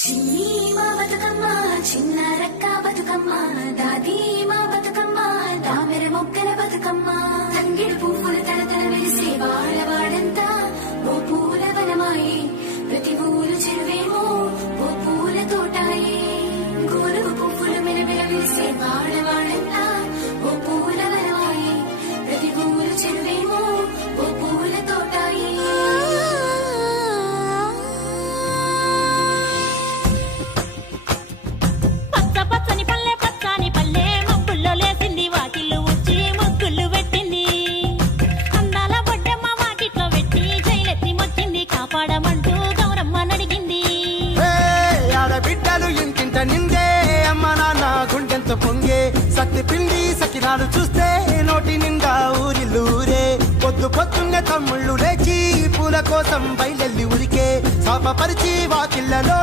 చిన్ని మా బతుకమ్మ చిన్న రక్క బతుకమ్మ దాది మా బతుకమ్మ దామెర మొక్కల బతుకమ్మ తంగిడి పువ్వుల తలతల వెలిసే వాడవాడంతా ఓ పూల వనమాయే ప్రతి ఊరు చెరువేమో ఓ పూల తోటాయే గోరుగు పువ్వులు మెలమెల వెలిసే వాడవాడంతా ఓ పూల వనమాయే ప్రతి ఊరు చెరువేమో ఓ పూల తోటాయే. నిందే అమ్మ నాన్న గుండెంత పొంగే సత్తి పిండి సకినాలు చూస్తే నోటి నిండా ఊరిల్లూరే పొద్దు పొద్దున్నే తమ్ముళ్ళు లేచి పూల కోసం బయలెల్లి ఉరికే శాపపరిచి వాకిళ్లలో